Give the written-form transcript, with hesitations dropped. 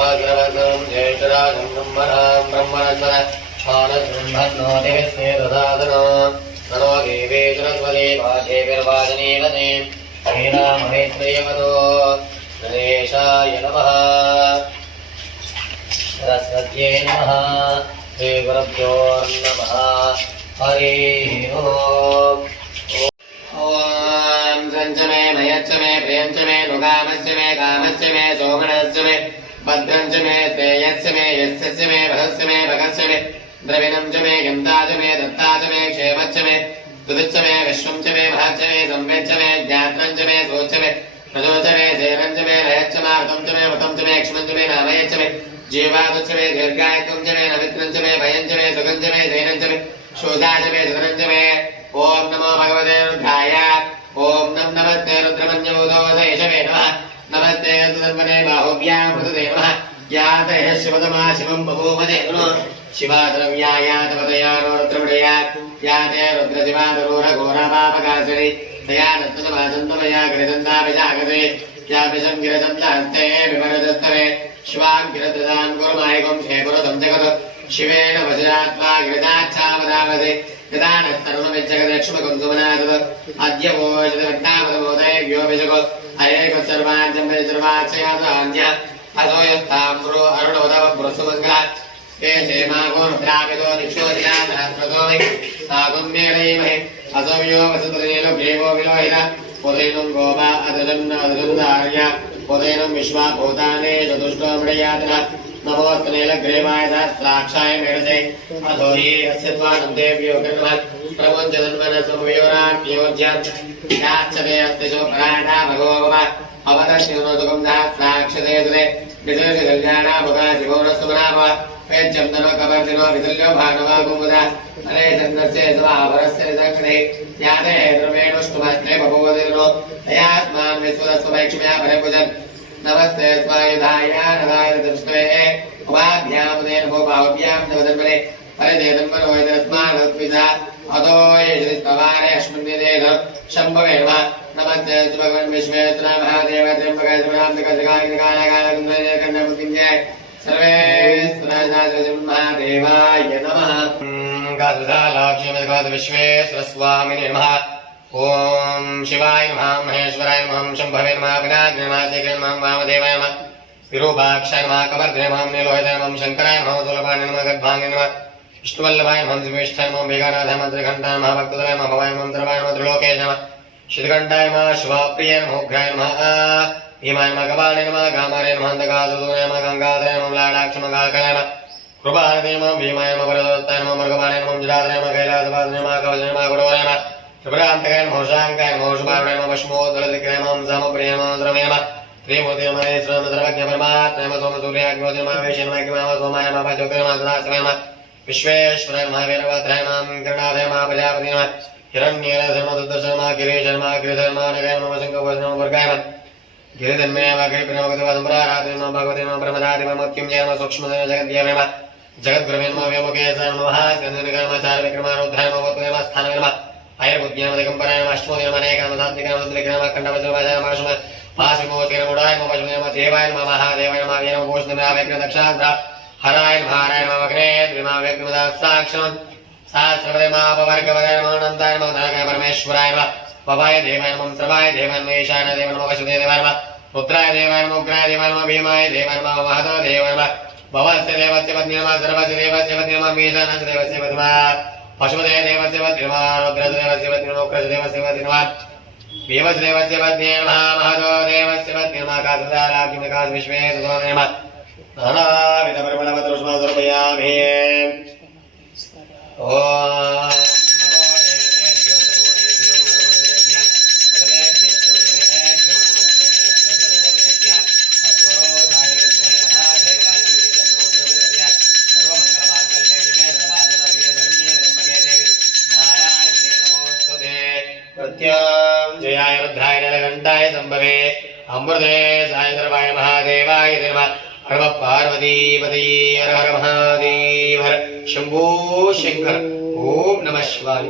ब्रह्मद्रवसं ज्येष्ठराजं ब्रह्मणां ब्रह्मणस्पत आनन्द्रह्मन्नो देवस्ये ददातनो नमो देवे सरस्वती वाचेभिर्वाचनीवते श्रीरामहेत्रयवतो गणेशाय नमः सरस्वत्यै नमः श्रीगुरुभ्यो नमः हरिः ओम् ॐ सञ्चमे मयच्च मे प्रियञ्च मे नुगामस्य मे कामस्य मे सोमनस्य मे भद्रञ्च मे श्रेयस्य मे यस्य मे भगस्य मे भगस्य मे द्रविणं च मे गन्ता च मे दत्ता च मे क्षेमच्च मे तुदच्च मे विश्वं च मे महच्च मे संवेच्च मे ज्ञात्रं च मे सोच्च मे प्रजो च मे सेनं च मे लयच्च मार्तं च मे मतं च मे क्ष्मं च मे नामयच्च मे जीवादुच्च मे दीर्घायकं च मे नवित्रं च मे भयं च मे सुखं च मे जैनं च मे शोधा च मे सुधनं च मे ओम नमो भगवते रुद्राय ओम नमस्ते रुद्रमन्योदोदयेश मे नमः नमस्ते सुदर्पणे बाहुभ्यां मृदुते नमः यातः शिवतमा शिवं बभूवते नमः शिवाद्रव्याय तपतयानो रुद्रमणया याते रुद्रशिवादरोरघोरापापकासरे तया नस्तनमासन्तमया गृहसन्ताभिजागते या विषं गिरसन्तास्ते विमरजस्तरे शिवां गिरददां गुरुमायकं शेकुरतं जगत् शिवेन वज्रात्मा गिरजाच्छावदावसे यदा न सर्वमिच्छगदक्षमकं सुमनासद अद्य वोषदवट्टामदमोदयव्योऽभिषको अयैव सर्वाञ्चम्बरिसर्वाक्षयान्य असो यस्ताम्रो अरुणोदवपुरसुमङ्गला ये क्षेमागो नुद्रापितो दिक्षोदिनासहस्रसोमि सागुम्येणैमहे असव्यो वसुतरेणो भेवो विलोहित उदैनं गोपा अदृशन्नार्य उदैनं विश्वा भूताने चतुष्टो मृयातः नमोस्तनेलग्रेवाय सहस्राक्षाय मेढसे अधोहि अस्य त्वानं देव्यो गणः प्रपञ्चजन्मनसमयोराज्ञोज्यात् याच्छते अस्ति शोभरायणा भगवोगम अवदर्शिनोदुकं सहस्राक्षते सुते विसर्जकल्याणा भुगासिभोरस्तुमनाभ पेच्चन्दनो कवर्तिनो विसल्यो भानुवाकुमुदा अरे चन्द्रस्य स्वावरस्य दक्षिणे याते द्रवेणुष्टुमस्ते बभूवदिनो तयास्मान् विश्वदस्वमैक्ष्म्या परिपुजन् नमस्ते स्वायुधाय नगाय दृष्टवे उपाभ्यां उदेन भो बाहुभ्यां नवदन्वने परिदेदन्वनो यदस्मादद्विधा अतो येषस्तवारे अस्मिन्निदेन शम्भवे नमः नमस्ते भगवन् विश्वेश्वर महादेव त्र्यम्बकाय त्रिपुरान्तकजगाय निकालाय कन्यापुत्रिञ्जय सर्वे महादेवाय नमः गासुधालाक्ष्मीमदगास विश्वेश्वर स्वामिने नमः ओम शिवाय नमः महेश्वराय नमः शंभवे नमः विनायकाय नमः शेखराय नमः वामदेवाय नमः विरूपाक्षाय नमः कवर्धने नमः नीलोहिताय नमः शंकराय नमः सुलभाय नमः गद्भांगे नमः विष्णुवल्लभाय नमः जिवेष्ठाय नमः मेघनाथाय नमः त्रिघण्टाय नमः भक्तदलाय नमः भवाय नमः सर्वाय नमः त्रिलोकेय नमः श्रीघण्टाय नमः शिवप्रियाय नमः उग्राय नमः भीमाय नमः गवाणे नमः गामारे नमः अंधकासुदूराय नमः गंगाधराय नमः लाडाक्ष नमः नमः कृपारते नमः भीमाय नमः वरदोस्ताय नमः मृगवाणे नमः जलाधराय नमः कैलासवासने नमः कवचाय नमः गुरुवराय नमः त्रिपुरान्तकाय नमः शाङ्काय नमः शुभाय नमः वश्मोदलदिक्राय नमः सामप्रियाय नमः द्रवे नमः त्रिमूर्ति नमः ईश्वर सर्वज्ञ परमात्मा नमः सोमसूर्याग्निहोत्री नमः वैश्य नमः नमः सोमाय नमः ज्योतिर् नमः सदाशिवाय नमः विश्वेश्वराय नमः वीरभद्राय नमः गरुडाय नमः प्रजापति नमः हिरण्येन नमः दुर्दर्शय नमः गिरीश नमः गिरिधर नमः नगाय नमः शङ्खभूष नमः वर्गाय नमः गिरिधन्मे नमः गिरिप्रिय नमः गतिवासम्भ्रारात्रि नमः भगवते नमः ब्रह्मदादि नमः मत्युञ्जय नमः सूक्ष्मदेव जगद्देव नमः जगद्गुरवे नमः व्योमकेशाय नमः स्कन्दनिकाय नमः चारविक्रमाय रुद्राय नमः वत्वे नमः स्थानवे नमः आयुर्बुद्ध्यामदिगम्बराय नमः अष्टमोदय नमः अनेकाय नमः सात्विकाय नमः द्विकाय नमः खण्डवज्रवाजाय नमः शुभ पाशविमोचकाय नमः उडाय नमः पशुपते नमः देवाय नमः महादेवाय नमः वीर नमः भूषणनाय नमः दक्षाद्र हराय नमः हराय नमः अग्ने द्विमा व्यग्नमदासाक्षम् सहस्रपदे नमः अपवर्गवदाय नमः अनन्ताय नमः धनकाय परमेश्वराय नमः भवाय देवाय नमः सर्वाय देवाय नमः ईशानाय देवाय नमः वसुदेवाय देवाय नमः रुद्राय देवाय नमः उग्राय देवाय नमः भीमाय देवाय नमः महतो देवाय नमः भवस्य देवस्य पत्नी नमः सर्वस्य देवस्य पत्नी नमः ईशानस्य देवस्य पत्नी नमः पशुपते देवस्य पत्नी नमः रुद्रस्य देवस्य पत्नी नमः उग्रस्य देवस्य पत्नी नमः भीमस्य देवस्य पत्नी नमः महतो देवस्य पत्नी नमः कासुदालाक्ष्मीकास विश्वेश्वराय नमः नानाविधपरिमलपत्रपुष्पसर्पयामि ओम जयाय रुद्राय नीलकण्ठाय संभवे अमृते सायन्द्रवाय महादेवाय नमः हर पार्वतीपतये हर हर महादेव हर शंभो शंकर ओम नमः शिवाय।